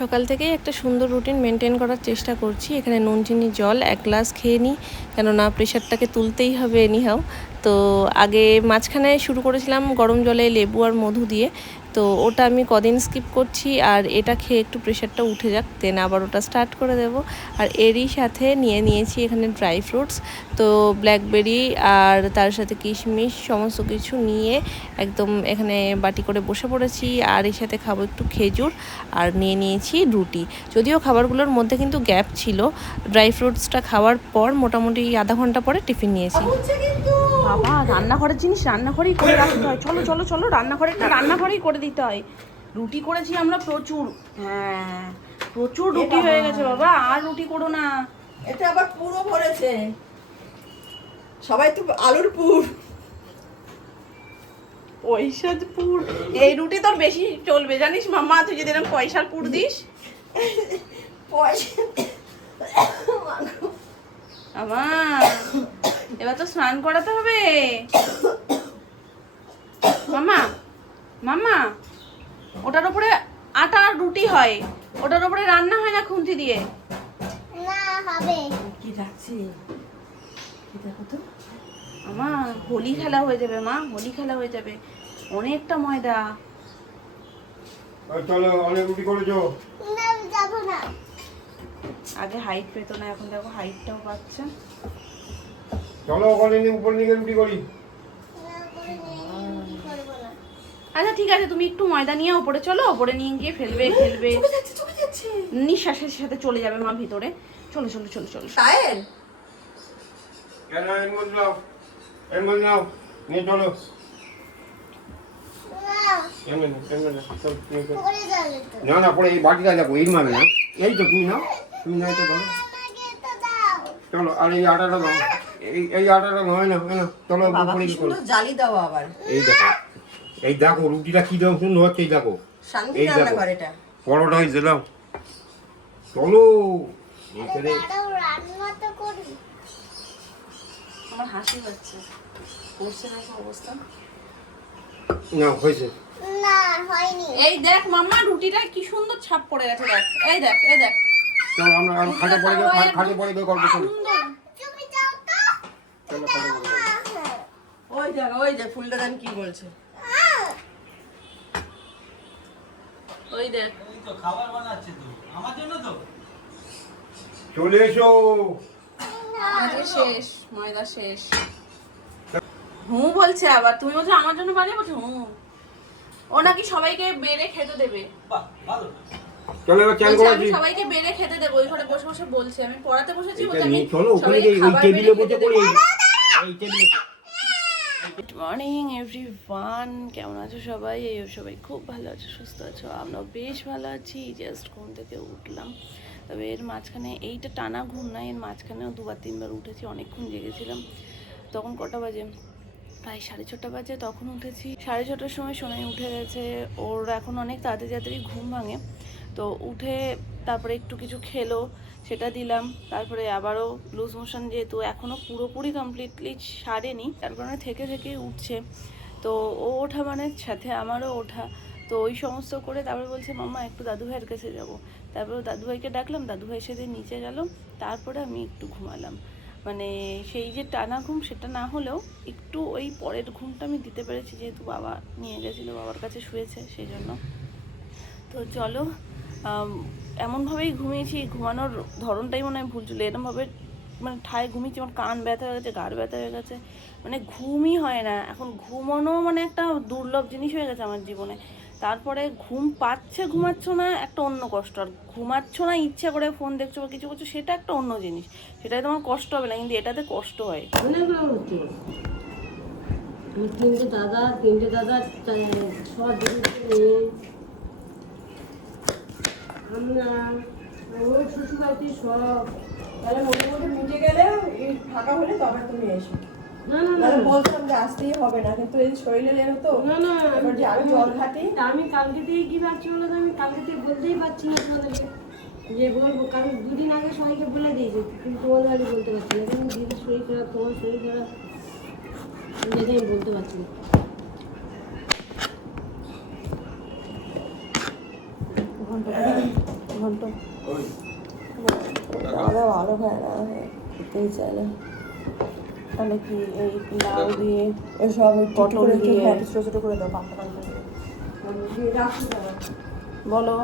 সকাল থেকেই একটা সুন্দর রুটিন মেনটেন করার চেষ্টা করছি। এখানে নুন চিনি জল 1 গ্লাস খেয়ে নিই, কেননা প্রেশারটাকে তুলতেই হবে এনিহাও। তো আগে মাঝখানে শুরু করেছিলাম গরম জলে লেবু আর মধু দিয়ে, তো ওটা আমি কদিন স্কিপ করছি। আর এটা খেয়ে একটু প্রেশারটা উঠে যাক, দেন আবার ওটা স্টার্ট করে দেব। আর এরই সাথে নিয়েছি এখানে ড্রাই ফ্রুটস, তো ব্ল্যাকবেরি আর তার সাথে কিশমিশ সমস্ত কিছু নিয়ে একদম এখানে বাটি করে বসে পড়েছি। আর এর সাথে খাবো একটু খেজুর, আর নিয়েছি রুটি। যদিও খাবারগুলোর মধ্যে কিন্তু গ্যাপ ছিল, ড্রাই ফ্রুটসটা খাওয়ার পর মোটামুটি আধা ঘন্টা পরে টিফিন নিয়েছি। বাবা, রান্নাঘরের জিনিস রান্নাঘরেই করে রাখতে হয়। চলো চলো চলো, রান্নাঘরেই করে দিতে হয়। রুটি করেছি আমরা প্রচুর, হ্যাঁ প্রচুর রুটি হয়ে গেছে বাবা। আর রুটি করো না, এটা আবার পুরো ভরেছে। সবাই তো আলুর পুর, পয়সার পুর। এই রুটি তোর বেশি চলবে জানিস মাম্মা, তুই যদি এরকম পয়সার পুর দিস। পয়সা আমার এবার তো স্নান করাতে হবে। মাম্মা মাম্মা, ওটার উপরে আটা রুটি হয়, ওটার উপরে রান্না হয় না খুন্তি দিয়ে। না হবে কি রাখছি দেখো তো। আমার হোলি খেলা হয়ে যাবে মা, হোলি খেলা হয়ে যাবে। অনেকটা ময়দা। চলো, অনেক রুটি করেছো। না যাব না আগে হাইট পেতো না, এখন দেখো হাইটটাও পাচ্ছে। চলো ওখানে নিয়ে উপরে নিয়ে রুটি করি। না করে নেই করব না আচ্ছা ঠিক আছে, তুমি একটু ময়দা নিয়ে ওপরে চলো, ওপরে নিয়ে গিয়ে খেলবে। চলে যাচ্ছে নিঃশ্বাসের সাথে চলে যাবে মা ভিতরে। চলো চলো চলো চলো। টায়ার কেন এর মধ্যে নাও, এর মধ্যে নাও, নিয়ে চলো। না এমনি না, এমনি না, চল, নিয়ে চলো। করে যাবে তো না না, পরে এই বাটিটা দেখো, এই মারবে না। এই তো তুমি নাও, তুমি নাও তো ধরো। আমাকে তো দাও চলো, আর এই আটাটা দাও, এই আটাটা হয় না, হয় না। চলো বাবা উপরে কি কি করো। সুন্দর জালি দাও আবার। এই দেখো রুটিটা কি দাও সুন্দর হচ্ছে, এই দেখো। শান্তি এই রান্না দেখো করে এটা। পরোটা হয়েছে দাও। চলো এখানে দাঁড়াও রান্না তো করি আমার হাসি পাচ্ছে, করছে না অবস্থা। না হয়েছে। না হয়নি এই দেখ মাম্মা, রুটিটা কি সুন্দর ছাপ পড়ে গেছে, দেখ এই দেখ এই দেখ। চলো আমরা আর খাটে পড়ে গিয়ে গল্প করি। সুন্দর। তুমি যাও তো চলো খাটে পড়ে গল্প করি। ওই দেখ ফুলটা দেন কি বলছে। ওই দেখ এই তো খাবার বানাচ্ছে তো আমার জন্য তো। চলে এসো। আজকে শেষ, ময়দা শেষ। হুঁ বলছে আবার, তুমি বলছো আমার জন্য বানিয়ে বলছো হুঁ। ও নাকি সবাইকে বেড়ে খেতে দেবে। বাহ ভালো। চলো এবার চান বলছে, আমি করাচ্ছি। সবাইকে বেড়ে খেতে দেবো। ওই ঘরে বসে বসে বলছে, আমি পড়াতে বসেছি, এটা বলছে আমি নিয়ে চলো ওখানে সবাইকে গিয়ে ওই খাবার টেবিলে বেড়ে বসে খেতে পড়ি। দেবো। এই টেবিলে। গুড মর্নিং এভরিওয়ান, কেমন আছো সবাই? এই সবাই খুব ভালো আছো, সুস্থ আছো, আমরাও বেশ ভালো আছি। জাস্ট ঘুম থেকে উঠলাম, তবে এর মাঝখানে এইটা টানা ঘুম না, এর মাঝখানেও 2-3 বার উঠেছি, অনেকক্ষণ জেগেছিলাম। তখন কটা বাজে, প্রায় 6:30 বাজে, তখন উঠেছি। 6:30টার সময় সোনাই উঠে গেছে। ওর এখন অনেক তাড়াতাড়ি ঘুম ভাঙে, তো উঠে তারপরে একটু কিছু খেলো, সেটা দিলাম। তারপরে আবারও লুজ মোশন, যেহেতু এখনও পুরোপুরি কমপ্লিটলি সারেনি, তার কারণে থেকে উঠছে। তো ও ওঠা মানে সাথে আমারও ওঠা, তো ওই সমস্ত করে তারপরে বলছে মাম্মা একটু দাদুভাইয়ের কাছে যাব। তারপরে দাদুভাইকে ডাকলাম, দাদুভাইয়ের সাথে নিচে গেল, তারপরে আমি একটু ঘুমালাম। মানে সেই যে টানা ঘুম সেটা না হলেও একটু ওই পরের ঘুমটা আমি দিতে পেরেছি, যেহেতু বাবা নিয়ে গেছিলো, বাবার কাছে শুয়েছে সেই জন্য। তো চলো, এমনভাবেই ঘুমিয়েছি, ঘুমানোর ধরনটাই মনে হয় ভুল ছিল। এরমভাবে মানে ঠায় ঘুমিয়েছি, আমার কান ব্যথা হয়ে গেছে, ঘাড় ব্যথা হয়ে গেছে, মানে ঘুমই হয় না এখন। ঘুমানো মানে একটা দুর্লভ জিনিস হয়ে গেছে আমার জীবনে। তারপরে ঘুম পাচ্ছে, ঘুমাচ্ছ না একটা অন্য কষ্ট, আর ঘুমাচ্ছ না ইচ্ছা করে ফোন দেখছো বা কিছু করছো, সেটা একটা অন্য জিনিস, সেটাই তোমার কষ্ট হবে না, কিন্তু এটাতে কষ্ট হয়। তিনটে দাদা সব আমরা ওর শ্বশুরবাড়িতে সব। তাহলে মোটামুটি মিটে গেলে এই ফাঁকা হলে তবে তুমি এসো। না না না মানে বলতাম যে আসতেই হবে না, কিন্তু এই শরীরে লেনো তো। না না এবার যে আমি জল ঘাটি। আমি কালকে থেকে কি ভাবছি বলো তো, আমি কালকে থেকে বলতেই পারছি না তোমাদেরকে যে বলবো, কারণ 2 দিন আগে সবাইকে বলে দিয়েছি, কিন্তু তোমাদের আগে বলতে পারছি না, কারণ দিদির শরীর খারাপ, তোমার শরীর খারাপ, যেটা আমি বলতে পারছি না। ঘন্ট আমাদের ভালো খায় না খেতেই চায় না। তাহলে কি এই লাউ দিয়ে ওইসব পটল পটল দিয়ে। দিয়ে ছোটো ছোটো করে দাও পাতলা পাতলা করে। বলো।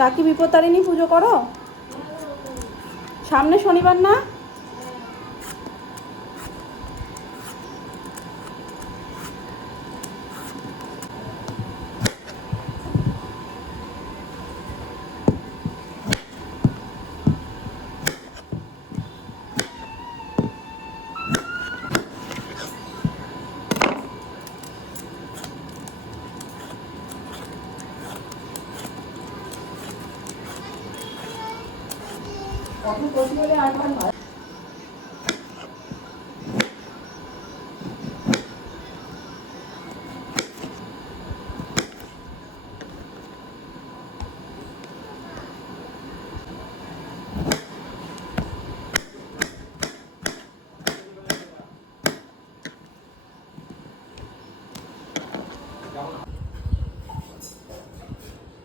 কাকি বিপত্তারিণী পুজো করো? সামনে শনিবার না? কখন করছি বলে আর ভালো হয়।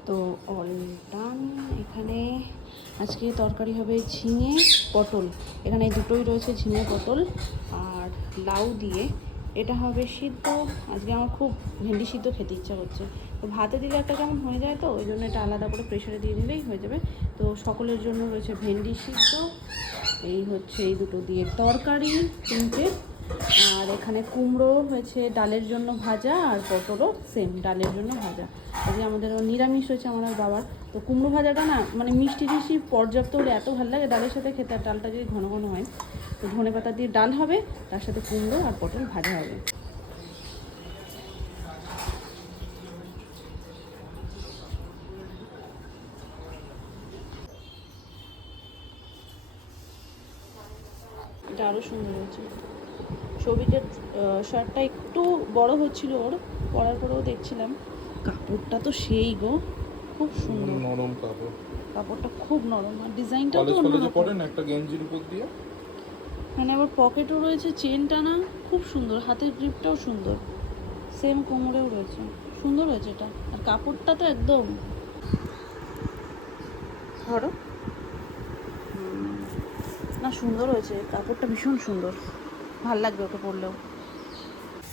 তো অল ডান। এখানে আজকে তরকারি হবে ঝিঙে পটল, এখানে এই দুটোই রয়েছে, ঝিঙে পটল আর লাউ দিয়ে। এটা হবে সিদ্ধ। আজকে আমার খুব ভেন্ডি সিদ্ধ খেতে ইচ্ছা করছে, তো ভাতে দিলে একটা কেমন হয়ে যায়, তো ওই জন্য এটা আলাদা করে প্রেশারে দিয়ে দিলেই হয়ে যাবে। তো সকলের জন্য রয়েছে ভেন্ডি সিদ্ধ, এই হচ্ছে এই দুটো দিয়ে তরকারি তিনটে, আর এখানে কুমড়ো হয়েছে ডালের জন্য ভাজা, আর পটলও সেম ডালের জন্য ভাজা। আজকে আমাদের নিরামিষ হয়েছে আমার আর বাবার। তো কুমড়ো ভাজাটা না মানে মিষ্টি টিষ্টি পর্যাপ্ত হলে এত ভালো লাগে ডালের সাথে খেতে, আর ডালটা যদি ঘন ঘন হয়। তো ধনে পাতা দিয়ে ডাল হবে, তার সাথে কুমড়ো আর পটল ভাজা হবে। এটা আরও সুন্দর হয়েছে। সৌভিকের শার্টটা একটু বড় হচ্ছিল ওর, পরার পরেও দেখছিলাম কাপড়টা তো সেই গো, খুব সুন্দর নরম কাপড়, কাপড়টা খুব নরম, আর ডিজাইনটাও তো কলেজে অন্যরকম। পরেন একটা গেঞ্জির উপর দিয়ে, মানে আবার পকেটও রয়েছে, চেনটা না খুব সুন্দর, হাতের গ্রিপটাও সুন্দর, সেম কোমরেও রয়েছে, সুন্দর হয়েছে এটা। আর কাপড়টা তো একদম ধরো না, সুন্দর হয়েছে কাপড়টা, ভীষণ সুন্দর, ভাল লাগবে ওকে পরলেও।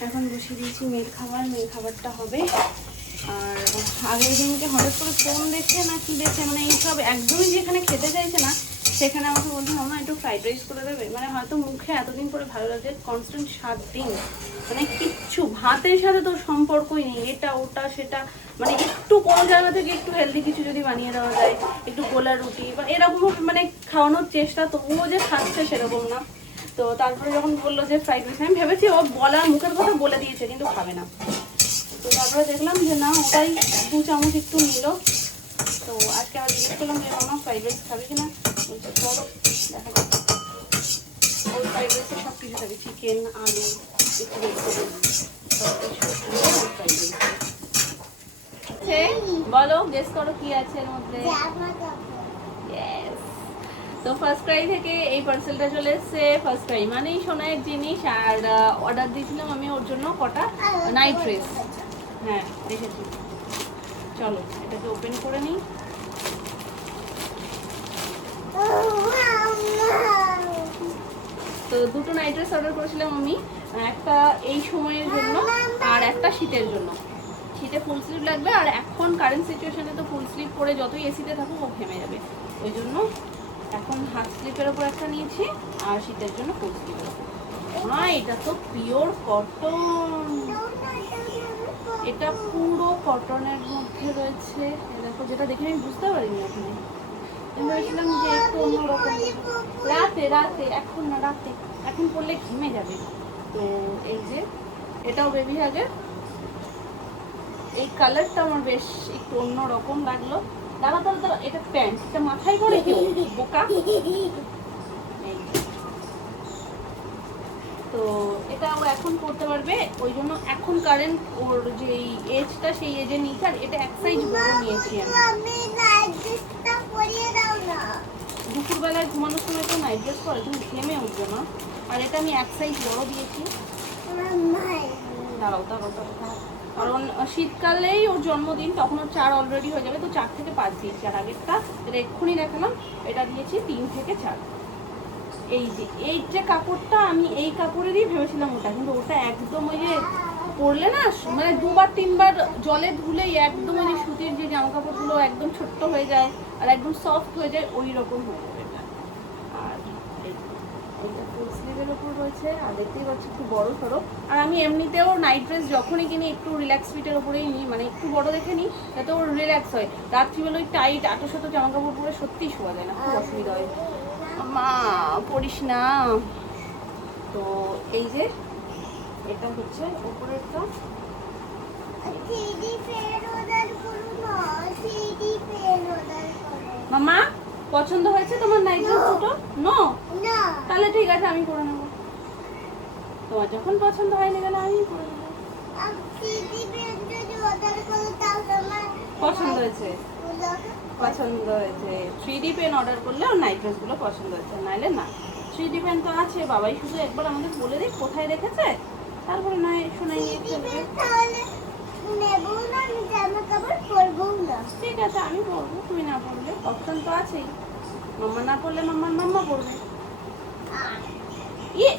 এখন বসিয়ে দিয়েছি মেয়ের খাবার, মেয়ের খাবারটা হবে। আর আগের দিনকে হঠাৎ করে ফোন দেখে না কি দেখে, মানে এইসব একদমই যেখানে খেতে চাইছে না সেখানে আমাকে বলছে মামা একটু ফ্রাইড রাইস করে দেবে। মানে হয়তো মুখে এতদিন পরে ভালো লাগে, কনস্ট্যান্ট 7 দিন মানে কিচ্ছু ভাতের সাথে তো সম্পর্কই নেই, এটা ওটা সেটা, মানে একটু কোনো জায়গা থেকে একটু হেলদি কিছু যদি বানিয়ে দেওয়া যায়, একটু গোলা রুটি বা এরকম মানে খাওয়ানোর চেষ্টা, তবুও যে খাচ্ছে সেরকম না। তো তারপরে যখন বললো যে ফ্রাইড রাইস, আমি ভেবেছি ও বলার মুখের কথা বলে দিয়েছে কিন্তু খাবে না। তো তারপরে দেখলাম যে না, ওটাই 2 চামচ একটু নিল। তো আজকে আবার জিজ্ঞেস করলাম যে মামা ফ্রাইড রাইস খাবে কিনা, বলছে চলো দেখা যাক। ওই ফ্রাইড রাইসে সব কিছু থাকে, চিকেন, আলু, একটু ভেজিটেবল, সব কিছু ফ্রাইড রাইস। বলো, গেস করো কি আছে এর মধ্যে। Yes. তো ফার্স্ট ক্রাই থেকে এই পার্সেলটা চলে এসছে। ফার্স্ট ক্রাই মানেই সোনার জিনিস, আর অর্ডার দিয়েছিলাম আমি ওর জন্য কটা নাইট ড্রেস। হ্যাঁ দেখেছি, চলো এটাকে ওপেন করে নিই। তো দুটো নাইট ড্রেস অর্ডার করেছিলাম আমি, একটা এই সময়ের জন্য আর একটা শীতের জন্য। শীতে ফুল স্লিভ লাগবে, আর এখন কারেন্ট সিচুয়েশনে তো ফুল স্লিভ পরে যতই এসিতে থাকুক ও ঘেমে যাবে, ওই জন্য এখন হাফ স্লিপের ওপর একটা নিয়েছি, আর শীতের জন্য ফুল স্লিপের ওপর। হ্যাঁ এটা তো পিওর কটন, এটা পুরো কটনের মধ্যে রয়েছে। দেখো, যেটা দেখে আমি বুঝতে পারিনি ওখানে, আমি ভেবেছিলাম যে একটু অন্যরকম। রাতে রাতে, এখন না রাতে। এখন পরলে ঘেমে যাবে। তো এই যে এটাও বেবি হাগের, এই কালারটা আমার বেশ একটু অন্যরকম লাগলো। দাঁড়া দাঁড়া দাঁড়া, এটা প্যান্ট, এটা মাথায় করে কেউ বোকা। এই যে। তো এটাও এখন পড়তে পারবে, ওই জন্য এখন কারেন্ট ওর যে এজটা সেই এজে নিয়েছে। আর এটা এক সাইজ বড় নিয়েছি আমি। আমি নাইট ড্রেসটা পরিয়ে দাও না। দুপুরবেলায় ঘুমানোর সময় তো নাইট ড্রেস পরে, তুমি ঘেমে উঠবে না। আর এটা আমি এক সাইজ বড় দিয়েছি। মাম্মাই দাঁড়াও দাঁড়াও দাঁড়াও, কারণ শীতকালেই ওর জন্মদিন, তখন ওর 4 অলরেডি হয়ে যাবে। তো 4 থেকে 5 দিয়েছি। আর আগেরটা এটা এক্ষুনি দেখালাম, এটা দিয়েছি 3 থেকে 4। এই যে কাপড়টা আমি এই কাপড়েরই ভেবেছিলাম ওটা, কিন্তু ওটা একদম ওই যে পরলে না মানে 2-3 বার জলে ধুলেই একদম ওই যে সুতির যে জামা কাপড়গুলো একদম ছোট্ট হয়ে যায় আর একদম সফট হয়ে যায়, ওই রকম হয়ে যাবে এটা। আর এইটা ফুল স্লিভের ওপর রয়েছে, আর দেখতেই পাচ্ছি একটু বড় সড়ো। আর আমি এমনিতেও নাইট ড্রেস যখনই কিনি একটু রিল্যাক্স ফিটের ওপরেই নিই, মানে একটু বড় দেখে নিই যাতে ওর রিল্যাক্স হয়। রাত্রিবেলা ওই টাইট আটো টাকা কাপড় পরে সত্যিই শোয়া যায় না, খুব অসুবিধা হয়। মা পড়িস না। তো এই যে এটা হচ্ছে উপরেরটা। সিডি পেন অর্ডার করো না, সিডি পেন অর্ডার করো মামা পছন্দ হয়েছে তোমার নাইট ড্রেস দুটো? নো, না। তাহলে ঠিক আছে আমি করে নেবো। তোমার যখন পছন্দ হয়নি তাহলে আমি করে নেবো। আমি সিডি পেন যদি অর্ডার করো তাহলে আমার পছন্দ হয়েছে, গুলো পছন্দ হয়েছে। 3D পেন অর্ডার করলে ওর নাইট ড্রেসগুলো পছন্দ হয়েছে, নাইলে না। 3D পেন তো আছে, বাবাই শুধু একবার আমাদের বলে দিই কোথায় রেখেছে, তারপরে নয় শোনাই নিয়ে সিডি চলবে। পেন তাহলে নেবো না, আমি জামা কাপড় পরবো না। ঠিক আছে আমি পরবো, তুমি না পড়লে অপশন তো আছেই। মাম্মা না পড়লে মাম্মার মাম্মা পড়বে। ইয়ে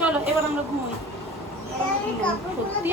চলো এবার আমরা ঘুমোই। আমি কাপড়গুলো সত্যি